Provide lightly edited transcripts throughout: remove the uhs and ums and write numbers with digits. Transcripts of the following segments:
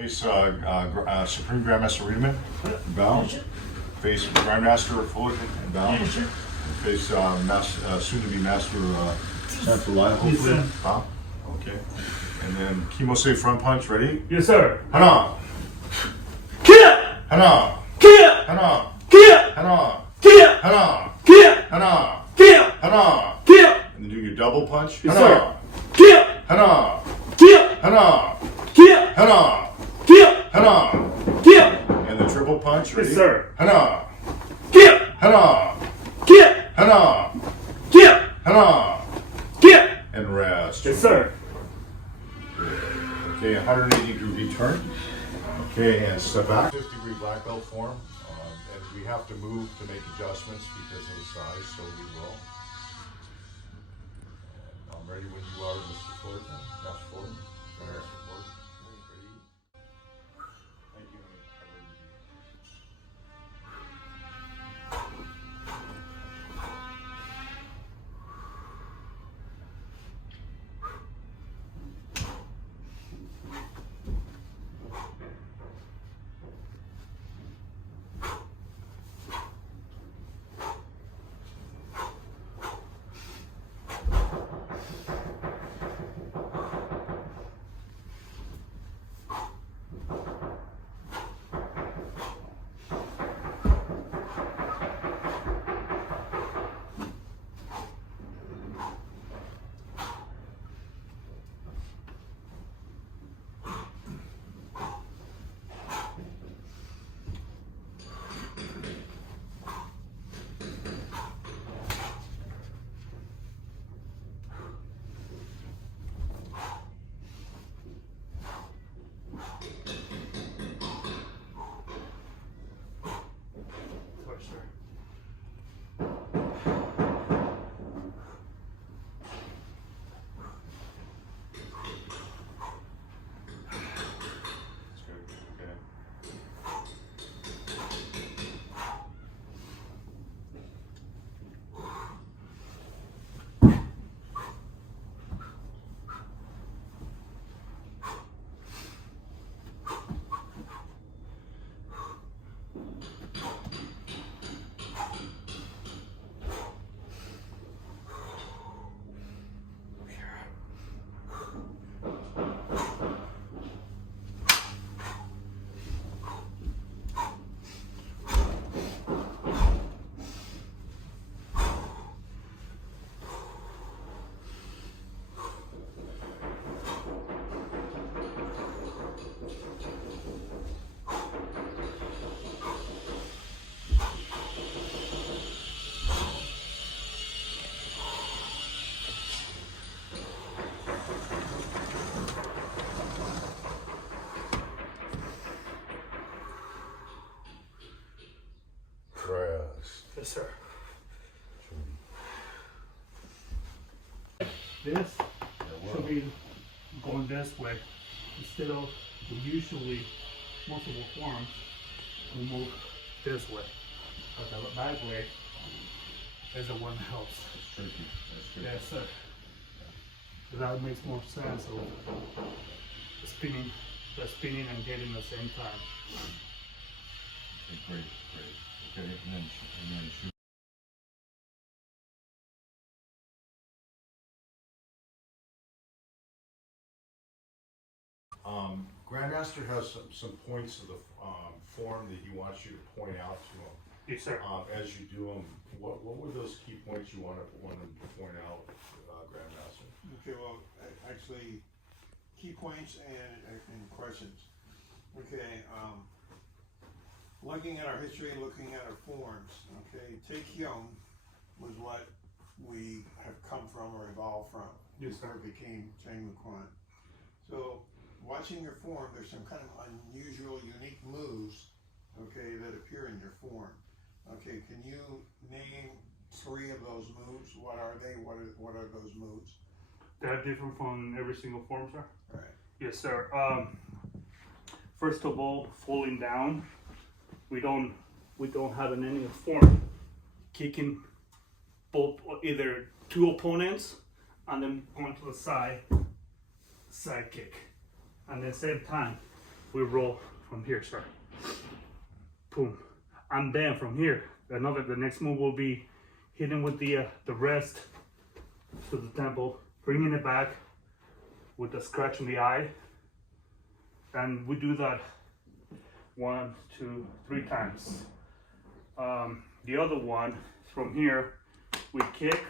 Face Supreme Grandmaster Wiedenman, and bow. Face Grandmaster Fullerton, and bow. Face soon-to-be Master SantaOlaya's, hopefully, bow. Okay. And then chemo safe front punch, ready? Yes, sir. Hana! Kia! Hana! Kia! Hana! Kia! Hana! Kia! Hana! Kia! Hana! Kia! Hana! Kia! And then do your double punch. Yes, Hana! sir. Kia! Hana! Kia! Hana! Kia! Hana! Kia! Hana! Kia! And the triple punch, ready? Yes, sir. Hana! Kia! Hana! Kia! Hana! Kia! Hana! Kia! And rest. Yes, sir. Okay, 180-degree turn. Okay, and step back. 50-degree black belt form. And we have to move to make adjustments because of the size, so we will. And I'm ready when you are, Mr. Fullerton. Master Fullerton. Master Fullerton. Ready? Thank you. Yes, sir. This should be going this way instead of usually multiple forms. We move this way, but the back way is the one that helps. That's tricky. That's tricky. Yes, sir. That makes more sense of the spinning and getting at the same time. Okay, great. Okay, and then shoot. Grandmaster has some points of the form that he wants you to point out to him. Yes, sir. As you do them, what were those key points you want him to point out, Grandmaster? Okay, well, actually, key points and questions. Okay, looking at our history, looking at our forms, okay, Taekyon was what we have come from or evolved from. Yes, sir. Before it became Chang Kwan. So, watching your form, there's some kind of unusual, unique moves, okay, that appear in your form. Okay, can you name 3 of those moves? What are they? What are those moves? They're different from every single form, sir? Right. Yes, sir. First of all, falling down. We don't have an any form. Kicking both, either 2 opponents and then going to the side kick. And at the same time, we roll from here, sir. Boom. And then from here, the next move will be hitting with the wrist to the temple, bringing it back with the scratch in the eye. And we do that 1, 2, 3 times. The other one, from here, we kick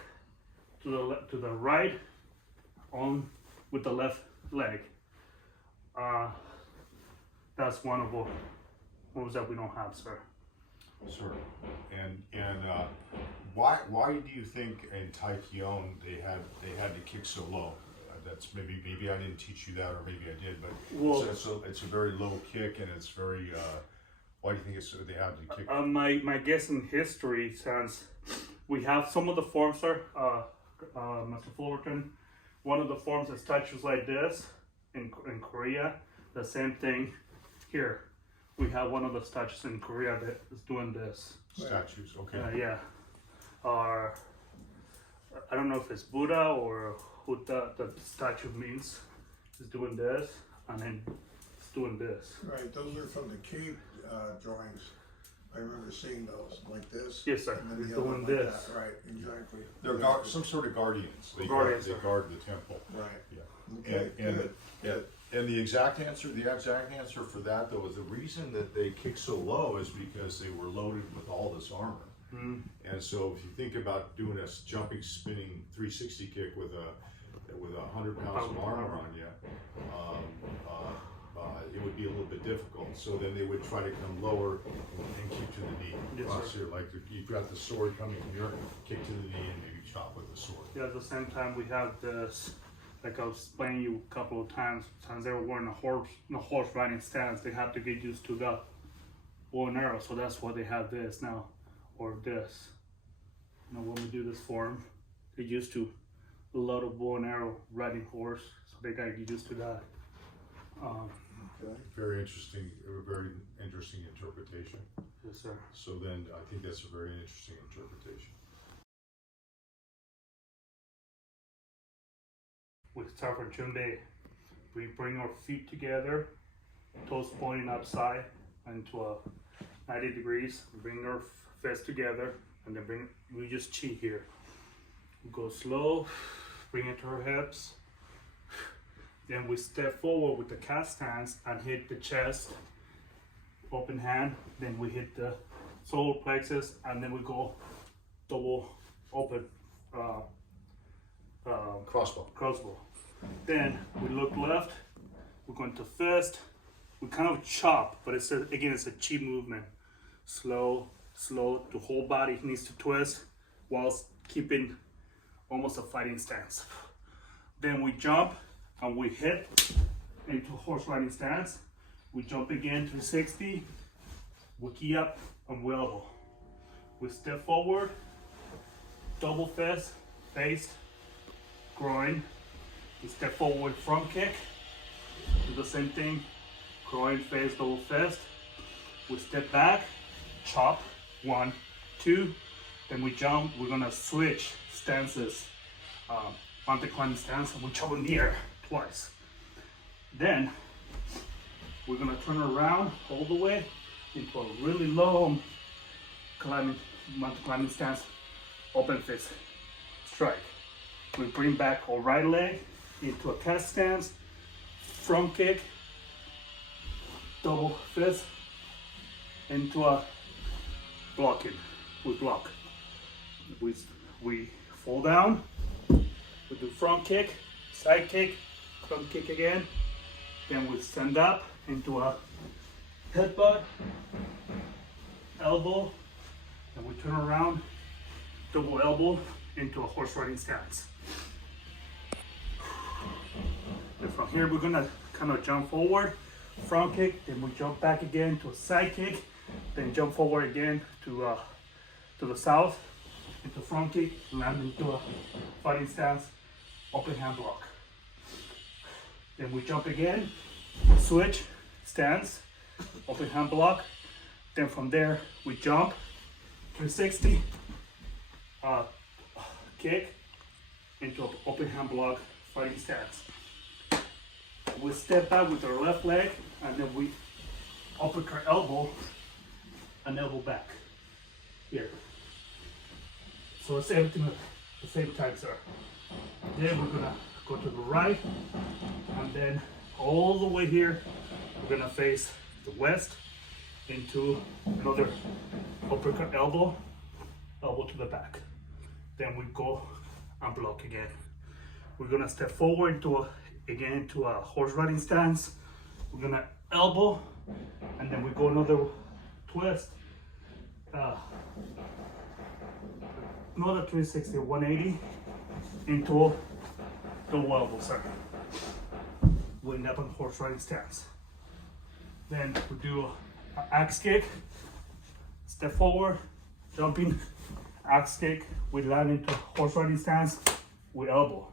to the right on with the left leg. That's one of the moves that we don't have, sir. Sure. And why do you think in Taekwondo they had to kick so low? That's maybe I didn't teach you that, or maybe I did, but Well, it's a very low kick, and it's very. Why do you think they had to kick? My guess in history, since we have some of the forms, sir, Mr. Fullerton, one of the forms is statues like this in Korea. The same thing here. We have one of the statues in Korea that is doing this. Statues, okay. Yeah. I don't know if it's Buddha or who the statue means. Is doing this, and then it's doing this. Right, those are from the cave drawings. I remember seeing those like this. Yes, sir. And then He's the other doing one like this. that. Right, exactly. They're some sort of guardians. They Guardians, they sir. guard the temple. Right. Yeah. Okay, And good. and the exact answer for that though is the reason that they kick so low is because they were loaded with all this armor. Mm. And so if you think about doing a jumping, spinning 360 kick with 100 pounds of armor on you, it would be a little bit difficult. So then they would try to come lower and kick to the knee. Yes, sir. Here, like you've got the sword coming from your kick to the knee and maybe chop with the sword. Yeah, at the same time we have this, like I was explaining you a couple of times, since they were wearing a horse riding stance, they have to get used to the bow and arrow, so that's why they have this now, or this. You know, when we do this form, they're used to a lot of bow and arrow riding horse, so they gotta get used to that. Okay. Very interesting interpretation. Yes, sir. So then I think that's a very interesting interpretation. We start from Chunde. We bring our feet together, toes pointing outside into a 90 degrees. We bring our fists together, and then we just chi here. We go slow, bring it to our hips. Then we step forward with the cast stance and hit the chest, open hand. Then we hit the solar plexus, and then we go double open crossbow. Then we look left, we're going to fist. We kind of chop, but it's a chi movement. Slow, the whole body needs to twist whilst keeping almost a fighting stance. Then we jump and we hit into horse riding stance. We jump again 360, we key up and we elbow. We step forward, double fist, face, groin. We step forward, front kick, do the same thing, groin, face, double fist. We step back, chop, 1, 2, then we jump. We're gonna switch stances, mountain climbing stance, and we chop in the air twice. Then we're gonna turn around all the way into a really long mountain climbing stance, open fist, strike. We bring back our right leg into a cast stance, front kick, double fist, into a blocking. We block. We fall down. We do front kick, side kick, front kick again. Then we stand up into a headbutt, elbow, and we turn around, double elbow into a horse riding stance. And from here, we're gonna kind of jump forward, front kick, then we jump back again to a side kick, then jump forward again to the south, into front kick, land into a fighting stance, open hand block. Then we jump again, switch, stance, open hand block. Then from there, we jump, 360, kick, into an open hand block, fighting stance. we step back with our left leg, and then we uppercut elbow and elbow back. Here. So it's everything at the same time, sir. Then we're gonna go to the right, and then all the way here, we're gonna face the west into another uppercut elbow, elbow to the back. Then we go and block again. We're gonna step forward into a horse riding stance. We're gonna elbow, and then we go another twist. Another 360, 180 into double elbow, sir. We end up in horse riding stance. Then we do an axe kick, step forward, jumping, axe kick, we land into horse riding stance with elbow.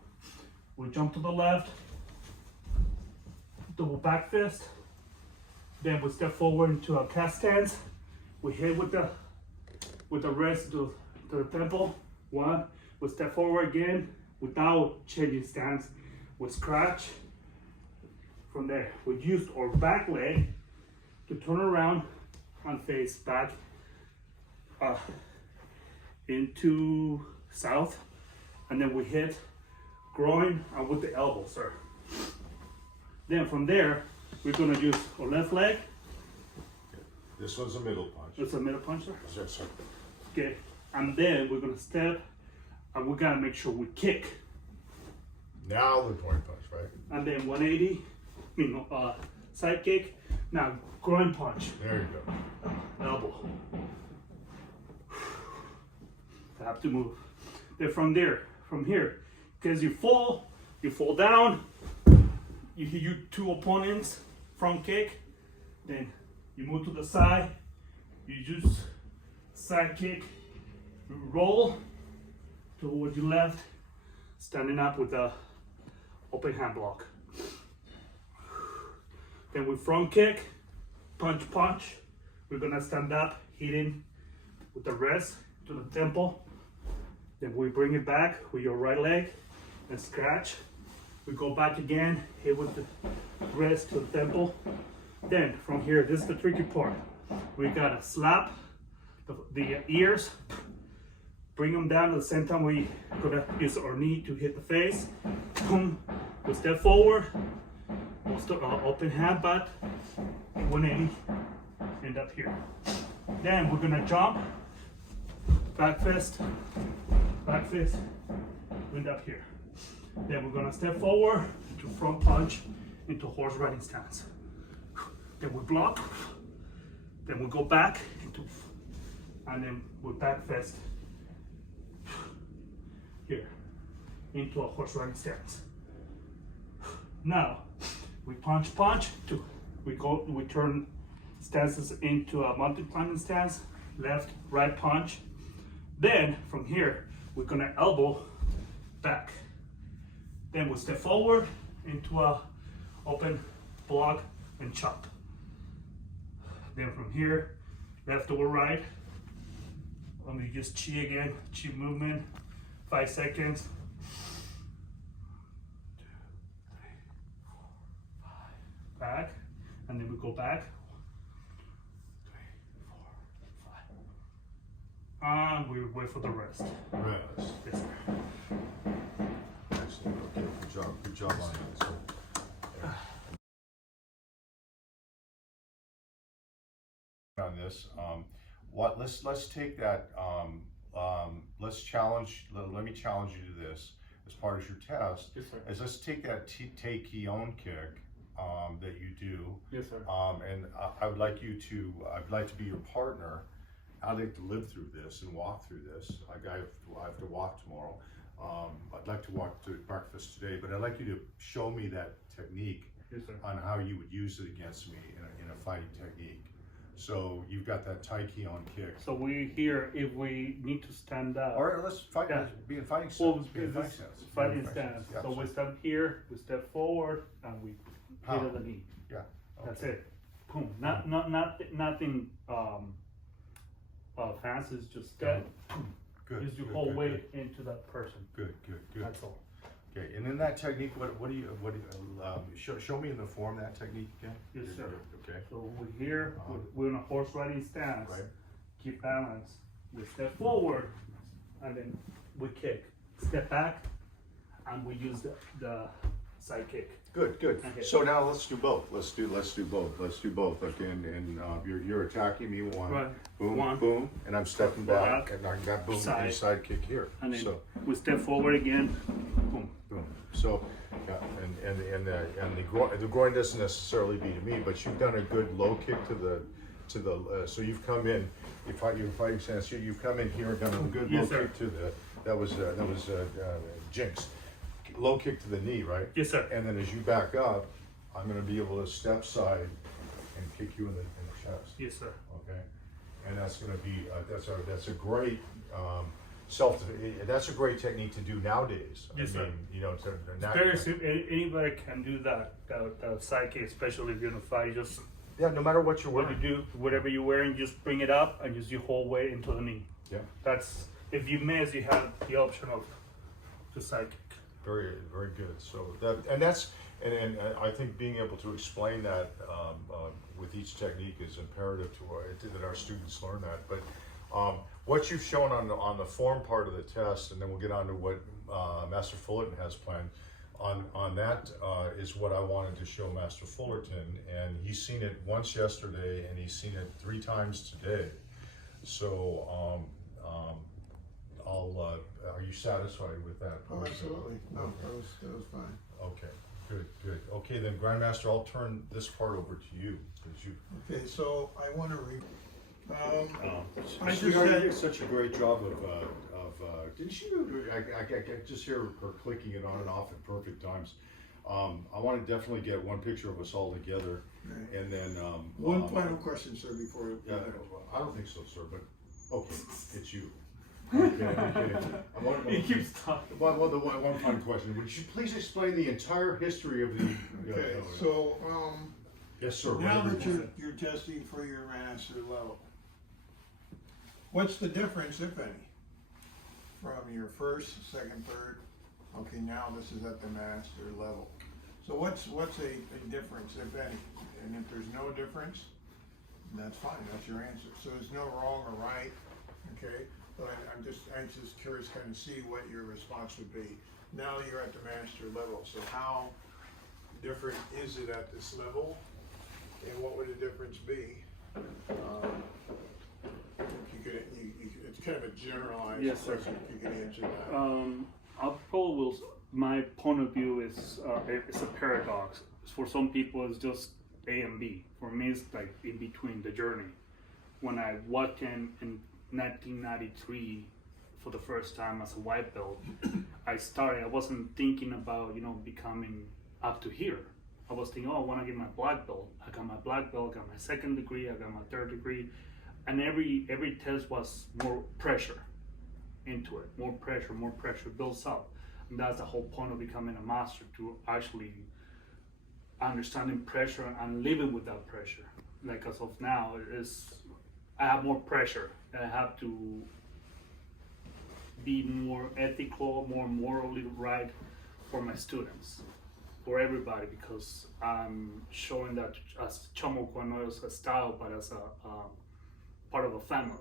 We jump to the left, double back fist, then we step forward into a cast stance. We hit with the wrist to the temple. One, we step forward again without changing stance. We scratch. From there, we use our back leg to turn around and face back into south, and then we hit groin and with the elbow, sir. Then from there, we're gonna use our left leg. This one's a middle punch. It's a middle punch, sir. Yes, sir. Okay, and then we're gonna step, and we gotta make sure we kick. Now the point punch, right? And then 180, side kick. Now groin punch, There you go. elbow. Have to move. Then from here, because you fall down, you hit your two opponents, front kick, then you move to the side, you use side kick, you roll towards your left, standing up with the open hand block. Then we front kick, punch, punch. We're gonna stand up, hitting with the wrist to the temple. Then we bring it back with your right leg and scratch. We go back again, hit with the wrist to the temple. Then from here, this is the tricky part. We gotta slap the ears, bring them down at the same time. We gonna use our knee to hit the face. Boom. We step forward. We'll start open hand, but 180. End up here. Then we're gonna jump. Back fist. End up here. Then we're gonna step forward to front punch into horse riding stance. Then we block. Then we go back and then we back fist here into a horse riding stance. Now we punch we turn stances into a mountain climbing stance, left, right punch. Then from here we're gonna elbow back. Then we step forward into a open block and chop. Then from here, left or right, let me just chi again, chi movement, 5 seconds. 2, 3, 4, 5, back, and then we go back. 3, 4, 5. And we wait for the rest. Rest. Yes, sir. Excellent. Okay, good job on that. So, on this, let's take that. Let me challenge you to this as part of your test. Yes, sir. Let's take that take-on kick that you do. Yes, sir. And I'd like to be your partner. I'd like to live through this and walk through this. I have to walk tomorrow. I'd like to walk to breakfast today, but I'd like you to show me that technique. Yes, sir. On how you would use it against me in a fighting technique. So you've got that taiki-on kick. So we here, if we need to stand up. Or let's fight. Yeah. Be in fighting Well, stance. Be in fighting stance. fighting stance. Yeah, So we step here, we step forward, and we hit at the knee. Yeah. That's Okay. it. Boom. Nothing fancy. It's just step. Good. Use your good, whole good, weight into that person. Good. That's all. Okay, and in that technique, what do you show me in the form that technique again? Yes, sir. Okay. So we're here, we're in a horse riding stance. Right. Keep balance. We step forward, and then we kick. Step back, and we use the side kick. Good, good. Okay. So now let's do both. Let's do both. Okay, and you're attacking me one, Right. boom, One. boom, and I'm stepping back, Back. and I got boom, Side. and side kick here. And then So we step forward again. Boom. boom. So yeah, and the groin doesn't necessarily be to me, but you've done a good low kick to the so you've come in. If you're fighting stance, you've come in here and done a good Yes, low sir. kick to the that was Jinx. Low kick to the knee, right? Yes, sir. And then as you back up, I'm going to be able to step side and kick you in the chest. Yes, sir. Okay, and that's going to be that's a great that's a great technique to do nowadays. Yes, I mean, sir. you know, Very simple. Anybody can do that. The side kick, especially if you're in a fight. Just yeah, no matter what you're what wearing. you do, whatever you're wearing, just bring it up and use your whole weight into the knee. Yeah, That's if you miss, you have the option of the side kick. very, very good. So that's I think being able to explain that with each technique is imperative to that our students learn that. But what you've shown on the form part of the test, and then we'll get on to what Master Fullerton has planned. On that is what I wanted to show Master Fullerton, and he's seen it once yesterday, and he's seen it 3 times today. So are you satisfied with that? Oh, absolutely. No, that was fine. Okay, good. Okay, then Grandmaster, I'll turn this part over to you. Okay, so I want to I just You said, did such a great job of didn't you? I just hear her clicking it on and off at perfect times. I want to definitely get one picture of us all together, Right. and then one final question, sir, before. Yeah, I don't think so, sir, but okay, it's you. Okay, I'm kidding. He keeps talking. One final question. Would you please explain the entire history of the? Okay, so Yes, sir. now whatever that you you're testing for your master level, what's the difference, if any, from your first, second, third? Okay, now this is at the master level. So what's a difference, if any? And if there's no difference, that's fine. That's your answer. So there's no wrong or right. Okay, but I'm just curious, kind of see what your response would be. Now you're at the master level. So how different is it at this level? And what would the difference be? It's kind of a generalized Yes, sir. question. If you could answer that. I probably will. My point of view is it's a paradox. For some people, it's just A and B. For me, it's like in between the journey. When I walked in 1993 for the first time as a white belt, I wasn't thinking about becoming up to here. I was thinking, I want to get my black belt. I got my black belt, got my second degree, I got my third degree, and every test was more pressure into it. More pressure builds up, and that's the whole point of becoming a master, to actually understanding pressure and living with that pressure. Like as of now, I have more pressure, and I have to be more ethical, more morally right for my students, for everybody, because I'm showing that as Chomoku, not as a style, but as a part of a family.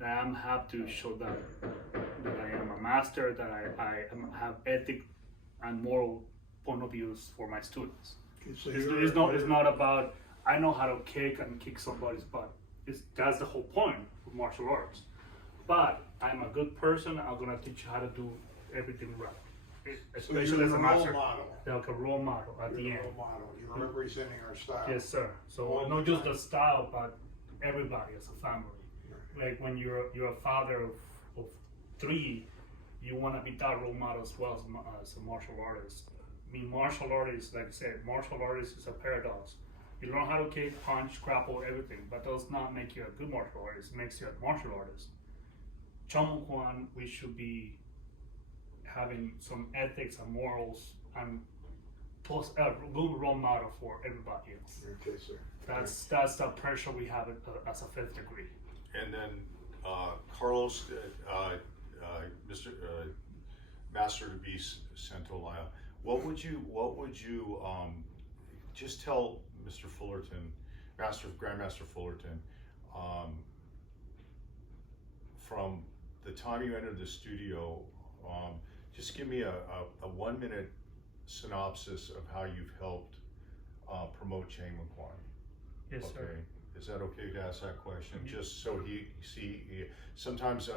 And I have to show that I am a master, that I have ethic and moral point of views for my students. Okay, so It's not about I know how to kick and kick somebody's butt. That's the whole point of martial arts. But I'm a good person. I'm gonna teach you how to do everything right. Especially as a master, like a role model at the end. You're representing our style. Yes, sir. So not just the style, but everybody as a family. Like when you're a father of 3, you want to be that role model as well as a martial artist. I mean, martial artists, like I said, martial artist is a paradox. You learn how to kick, punch, grapple, everything, but does not make you a good martial artist. It makes you a martial artist. Chomokuan, we should be having some ethics and morals, and plus a good role model for everybody else. Okay, sir. That's the pressure we have as a 5th degree. And then Carlos, Mr. master to be SantaOlaya, what would you just tell Mr. Fullerton, Grandmaster Fullerton, from the time you entered the studio, just give me a 1 minute synopsis of how you've helped promote Chang McQuarrie. Yes, Okay. sir. Is that okay to ask that question? Just so sometimes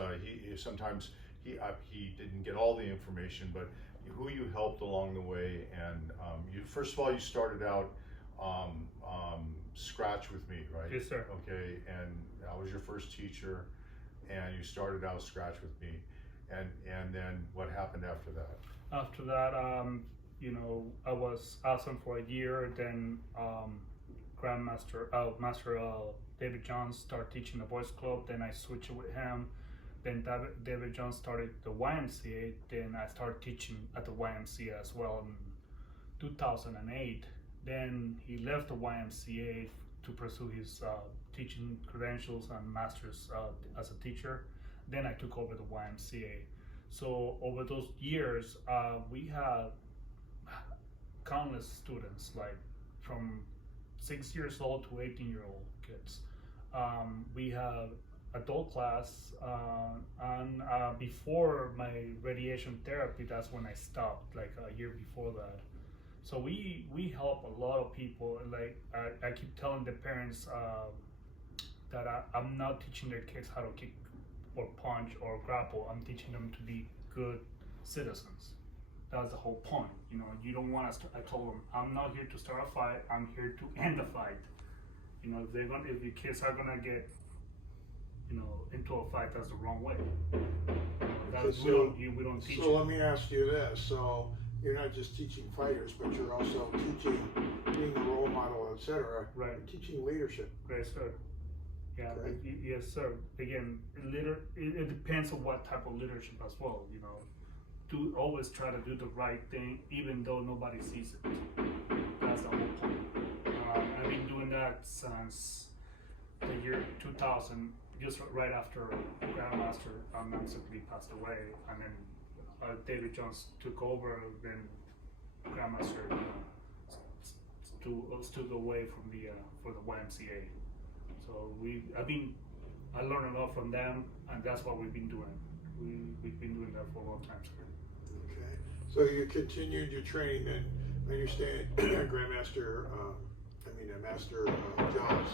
he didn't get all the information, but who you helped along the way, and first of all, you started out scratch with me, right? Yes, sir. Okay, and I was your first teacher, and you started out scratch with me, and then what happened after that? After that, I was awesome for a year. Then Master David Jones started teaching the boys club. Then I switched with him. Then David Jones started the YMCA. Then I started teaching at the YMCA as well in 2008. Then he left the YMCA to pursue his teaching credentials and masters as a teacher. Then I took over the YMCA. So over those years, we had countless students, like from 6 years old to 18-year-old kids. We have adult class, and before my radiation therapy, that's when I stopped, like a year before that. So we help a lot of people. Like I keep telling the parents that I'm not teaching their kids how to kick or punch or grapple. I'm teaching them to be good citizens. That's the whole point. You don't want to. I told them, I'm not here to start a fight. I'm here to end the fight. If the kids are gonna get, into a fight, that's the wrong way. We don't teach. So let me ask you this: so you're not just teaching fighters, but you're also teaching, being a role model, etc. Right. You're teaching leadership. Right, sir. Yeah, Okay. yes, sir. Again, it depends on what type of leadership as well. To always try to do the right thing, even though nobody sees it. That's the whole point. I've been doing that since the year 2000, just right after Grandmaster unexpectedly passed away, and then David Jones took over. Then Grandmaster stood away from for the YMCA. So I learned a lot from them, and that's what we've been doing. We've been doing that for a long time, sir. Okay. So you continued your training, and I understand Grandmaster, Master Jones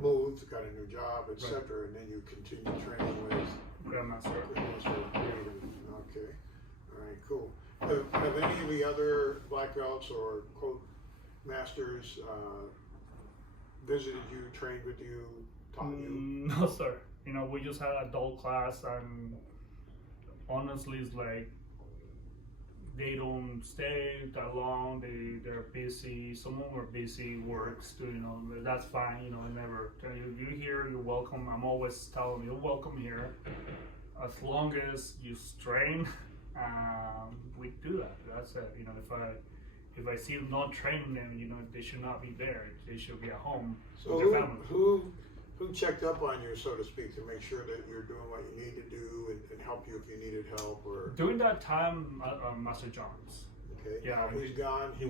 moved, got a new job, etc., and then you continued training with Grandmaster. Okay. All right. Cool. Have any of the other black belts or quote masters visited you, trained with you, taught you? No, sir. We just had adult class, and honestly, it's like they don't stay that long. They're busy. Some of them are busy, works. That's fine. I never tell you, if you're here, you're welcome. I'm always telling you, you're welcome here, as long as you train. We do that. That's it. If I see them not training them, they should not be there. They should be at home with their family. Who checked up on you, so to speak, to make sure that you're doing what you need to do and help you if you needed help? Or during that time, Master Jones. Okay. Yeah, He's gone. We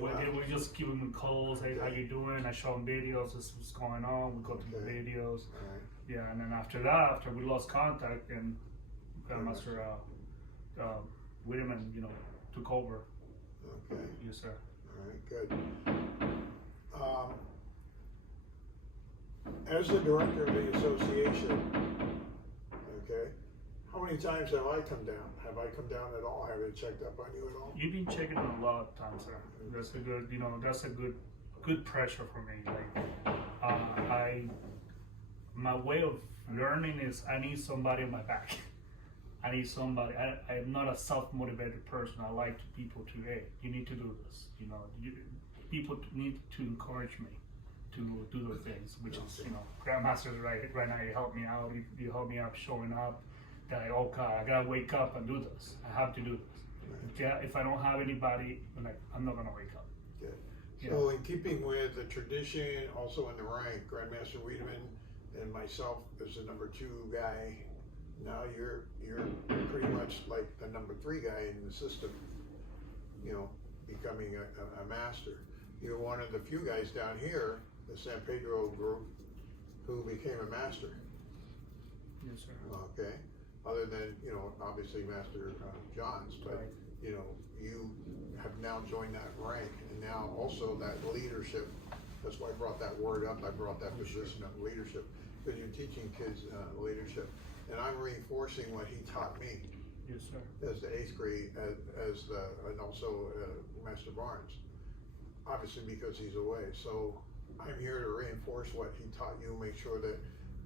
just give him calls. Hey, how you doing? I show him videos. This is what's going on. We go through the videos. All right. Yeah, and then after that, after we lost contact, then Grandmaster Wiedenman, took over. Okay. Yes, sir. All right. Good. As the director of the association, okay, how many times have I come down? Have I come down at all? Have I checked up on you at all? You've been checking a lot of times, sir. That's a good, that's a good pressure for me. Like, my way of learning is I need somebody on my back. I need somebody. I'm not a self-motivated person. I like people to, hey, you need to do this. People need to encourage me to do those things, which is, Grandmaster's right now, you help me out, you help me out showing up, that I gotta wake up and do this. I have to do this. Yeah, if I don't have anybody, I'm not gonna wake up. Good. So in keeping with the tradition, also in the rank, Grandmaster Wiedenman and myself as the number 2 guy, Now you're pretty much like the number 3 guy in the system, you know, becoming a master. You're one of the few guys down here, the San Pedro group, who became a master. Yes, sir. Okay, other than, you know, obviously Master John's, but Right. you know, you have now joined that rank, and now also that leadership. That's why I brought that word up. I brought that position of leadership, because you're teaching kids leadership, and I'm reinforcing what he taught me Yes, sir. as the 8th grade, and also Master Barnes. Obviously, because he's away, so I'm here to reinforce what he taught you. Make sure that,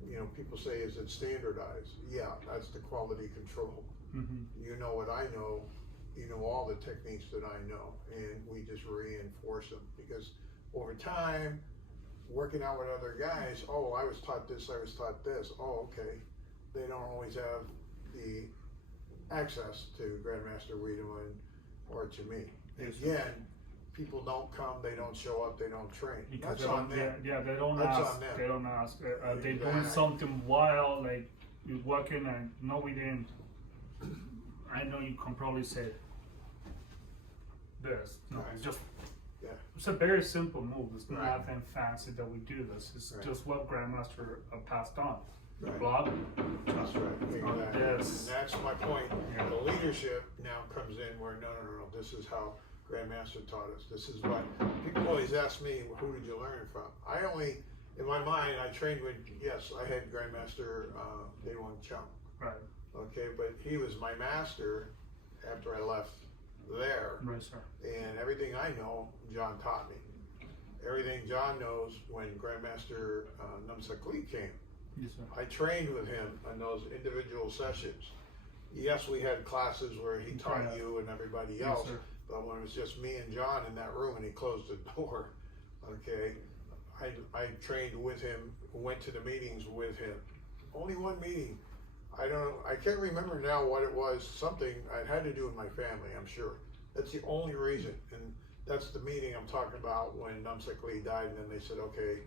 you know, people say, is it standardized? Yeah, that's the quality control. Mm-hmm. You know what I know, you know all the techniques that I know, and we just reinforce them, because over time, working out with other guys, oh, I was taught this, I was taught this, oh, okay. They don't always have the access to Grandmaster Wiedenman or to me. Yes, sir. Again, people don't come, they don't show up, they don't train. Because That's on them. yeah, they don't That's ask. on them. They don't ask. They doing Exactly. something wild, like you walking and no, we didn't. I know you can probably say this. No, Right. it's just. Yeah. It's a very simple move. It's Right. nothing fancy that we do this. It's Right. just what Grandmaster passed on. Right. Block. That's right, exactly. Yes. And that's my point. Yeah. The leadership now comes in where, no, this is how Grandmaster taught us. This is what, people always ask me, well, who did you learn it from? I only, in my mind, I trained with, yes, I had Grandmaster Day One Chum. Right. Okay, but he was my master after I left there. Right, sir. And everything I know, John taught me. Everything John knows when Grandmaster Numsuk Lee came. Yes, sir. I trained with him on those individual sessions. Yes, we had classes where he taught Yeah. you and everybody Yes, else, sir. but when it was just me and John in that room and he closed the door, okay, I trained with him, went to the meetings with him. Only one meeting. I can't remember now what it was. Something it had to do with my family, I'm sure. That's the only reason, and that's the meeting I'm talking about when Numsuk Lee died, and then they said, okay,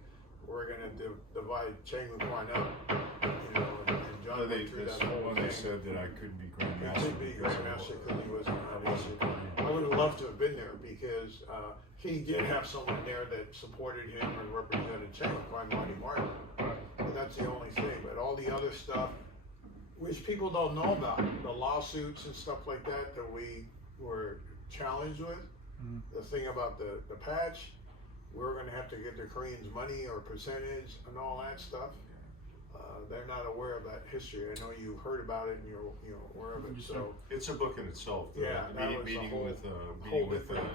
we're gonna divide Chang Kwan up, you know, and John went through that whole When they thing. said that I couldn't be It Grandmaster. could be because of- Grandmaster because he wasn't on. I would have loved to have been there, because he did have someone there that supported him and represented Chang Kwan, Marty Martin. But that's the only thing. But all the other stuff, which people don't know about, the lawsuits and stuff like that we were challenged with, the thing about the patch, we're going to have to give the Koreans money or percentage and all that stuff. They're not aware of that history. I know you heard about it and you're aware of it. So It's a book in itself. Yeah, that was a Meeting whole with different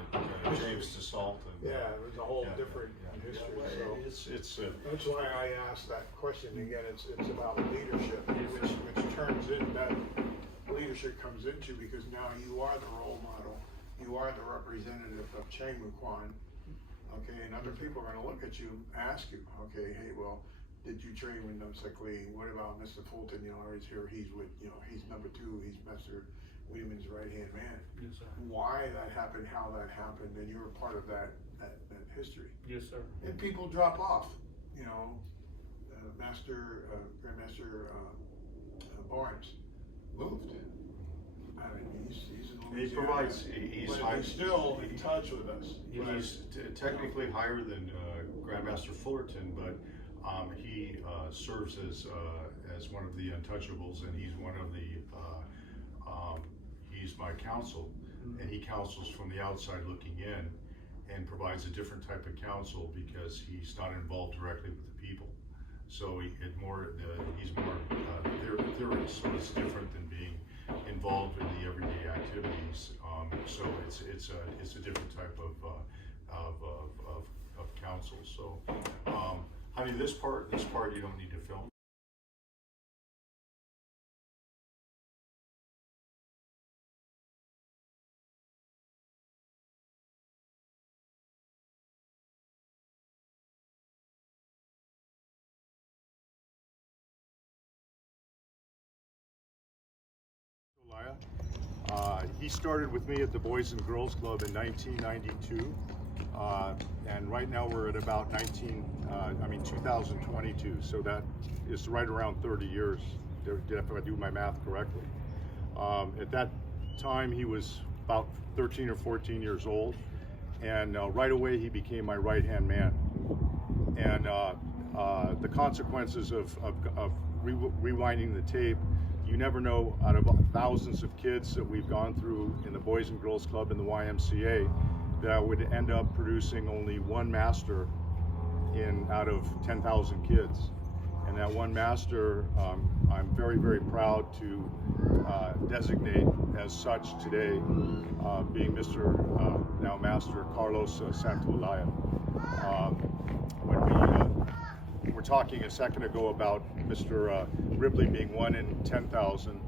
James DeSalt. And, yeah, it was a whole yeah, different yeah. history. Yeah, So it's that's why I asked that question again. It's about leadership, which turns in that leadership comes into, because now you are the role model. You are the representative of Chang Kwan. Okay, and other people are going to look at you and ask you, okay, hey, well, did you train with Numsuk Lee? What about Mr. Fulton? You know, he's here, he's with, you know, he's number 2, he's Master Wiedeman's right-hand man. Yes, sir. Why that happened, how that happened, and you're a part of that history. Yes, sir. And people drop off, you know, Grandmaster Barnes moved. I mean, he's in Louisiana. He provides. He's still in touch with us. He's technically higher than Grandmaster Fullerton, but he serves as one of the untouchables, and he's one of the he's my counsel, and he counsels from the outside looking in, and provides a different type of counsel because he's not involved directly with the people. So he's more theory, so it's different than being involved in the everyday activities. So it's a different type of counsel. So, honey, this part you don't need to film. He started with me at the Boys and Girls Club in 1992, and right now we're at about 2022, so that is right around 30 years if I do my math correctly. At that time, he was about 13 or 14 years old, and right away he became my right-hand man. And the consequences of rewinding the tape, you never know, out of thousands of kids that we've gone through in the Boys and Girls Club and the YMCA, that I would end up producing only one master out of 10,000 kids. And that one master, I'm very, very proud to designate as such today, being Mr. Now Master Carlos SantaOlaya. When we were talking a second ago about Mr. Ripley being 1 in 10,000,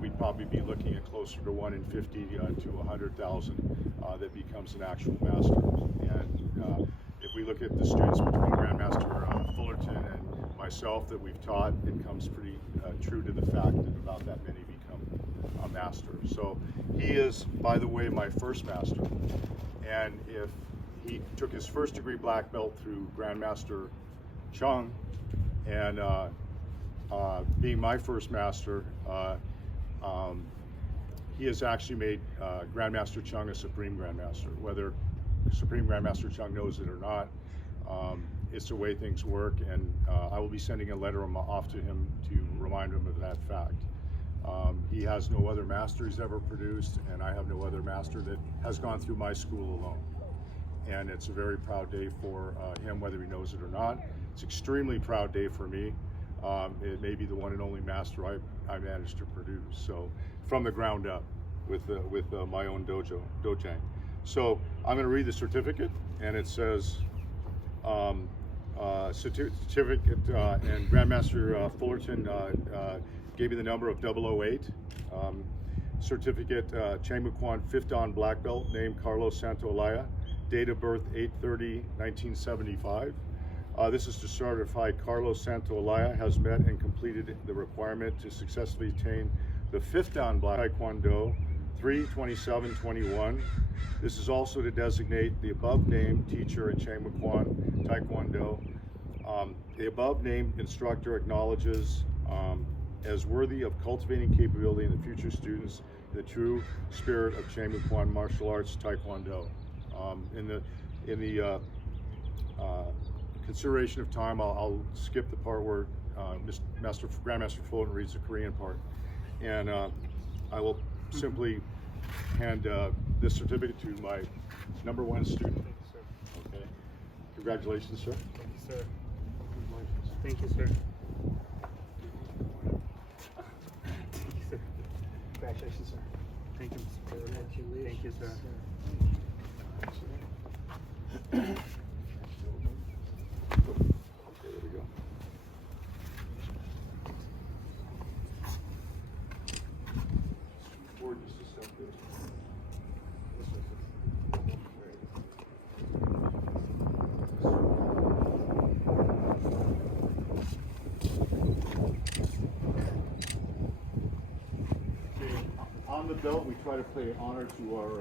we'd probably be looking at closer to 1 in 50 to 100,000 that becomes an actual master. And if we look at the students between Grandmaster Fullerton and myself that we've taught, it comes pretty true to the fact that about that many become a master. So he is, by the way, my first master. And if he took his first degree black belt through Grandmaster Chung, and being my first master, he has actually made Grandmaster Chung a Supreme Grandmaster. Whether Supreme Grandmaster Chung knows it or not, it's the way things work, and I will be sending a letter off to him to remind him of that fact. He has no other master he's ever produced, and I have no other master that has gone through my school alone. And it's a very proud day for him, whether he knows it or not. It's an extremely proud day for me. It may be the one and only master I managed to produce. So from the ground up with my own dojang. So I'm going to read the certificate, and it says certificate, and Grandmaster Fullerton gave me the number of 008. Certificate, Chang Muquan 5th Dan black belt, name Carlos SantaOlaya, date of birth 8/30/1975. This is to certify Carlos SantaOlaya has met and completed the requirement to successfully attain the 5th Dan black Taekwondo 3/27/21. This is also to designate the above named teacher in Chang Muquan Taekwondo. The above named instructor acknowledges as worthy of cultivating capability in the future students in the true spirit of Chang Muquan martial arts Taekwondo. In the consideration of time, I'll skip the part where Grandmaster Fullerton reads the Korean part, and I will simply hand this certificate to my #1 student. Okay. Congratulations, sir. Thank you, sir. Thank you, sir. Thank you, sir. Congratulations, sir. Thank you, Mr. Pedro. Thank you, sir. There we go. Forward just a step there. On the belt, we try to pay honor to our,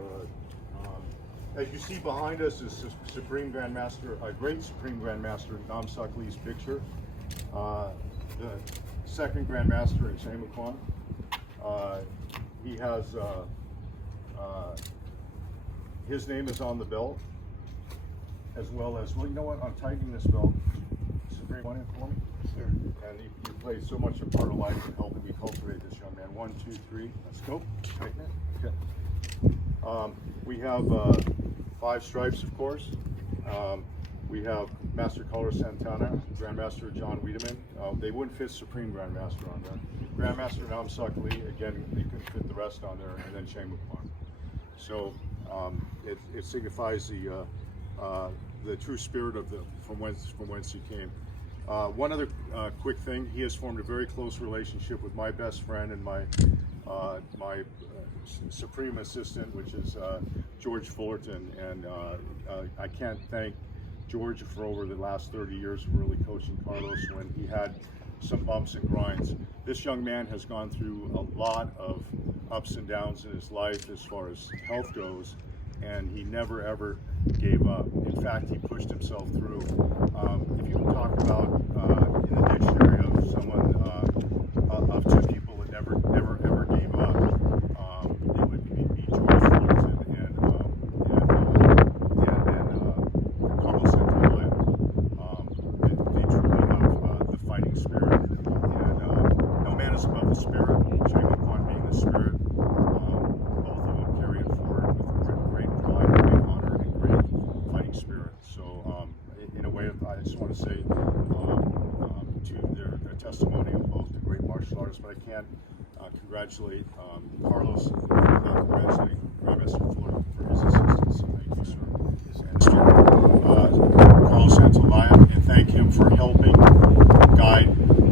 as you see behind us is Supreme Grandmaster, a great Supreme Grandmaster, Nam Sok Lee's picture. The second Grandmaster in Chang Muquan. He has, his name is on the belt, as well as, well, you know what, I'm tightening this belt. Supreme, one in for me? Sure. And you played so much a part of life in helping me cultivate this young man. 1, 2, 3, let's go. Tighten it. Okay. We have 5 stripes, of course. We have Master Carlos Santana, Grandmaster John Wiedenman. They wouldn't fit Supreme Grandmaster on there. Grandmaster Nam Sok Lee, again, they couldn't fit the rest on there, and then Chang Muquan. So it signifies the true spirit of from whence he came. One other quick thing, he has formed a very close relationship with my best friend and my supreme assistant, which is George Fullerton, and I can't thank George for over the last 30 years of really coaching Carlos when he had some bumps and grinds. This young man has gone through a lot of ups and downs in his life as far as health goes, and he never ever gave up. In fact, he pushed himself through. If you talk about in the dictionary of someone, way, I just want to say to their testimony of both the great martial artists, but I can't congratulate Carlos, congratulate Grandmaster Fuller for his assistance. Thank you, sir. And Carlos SantaOlaya, and thank him for helping guide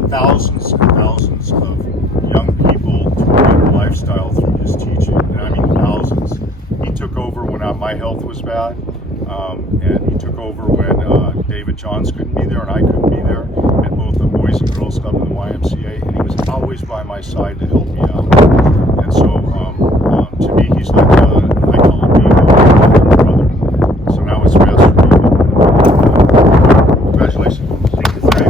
thousands and thousands of young people to a better lifestyle through his teaching, and I mean thousands. He took over when my health was bad, and he took over when David Johns couldn't be there and I couldn't be there, at both the Boys and Girls Club and the YMCA, and he was always by my side to help me out. And so, to me, he's like, I call him being a brother. So now it's Master Wiedenman. Congratulations. Thank you very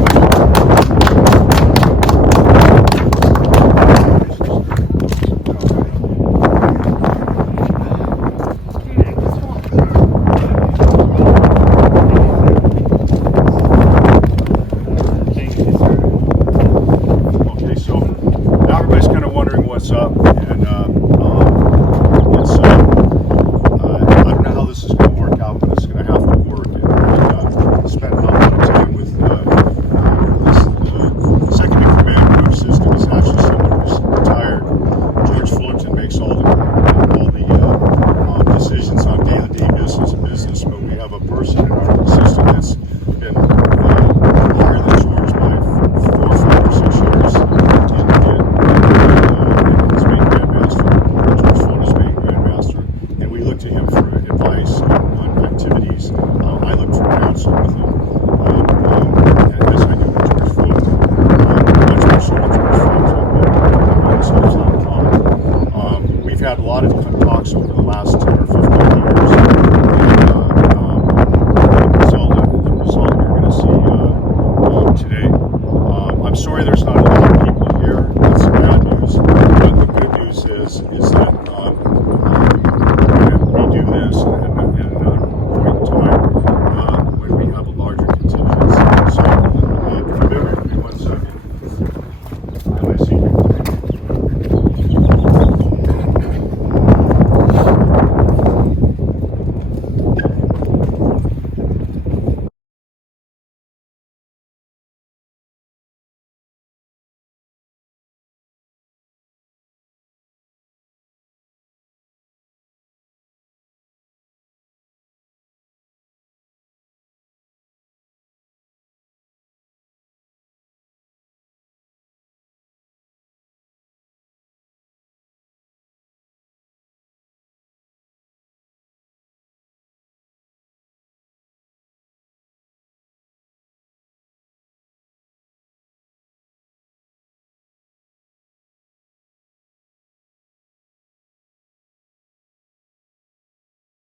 Okay, so now everybody's kind of wondering what's up, and it's I don't know how this is going to work out, but it's going to have to work. And spent a lot of time with this second in command group system is actually someone who's retired. George Fullerton makes all the decisions on day-to-day business, but we have a person in our system that's been higher than George by 4, 5, or 6 years. He's being Grandmaster. George Fullerton's being Grandmaster, and we look to him for advice on activities. I look for counsel with him.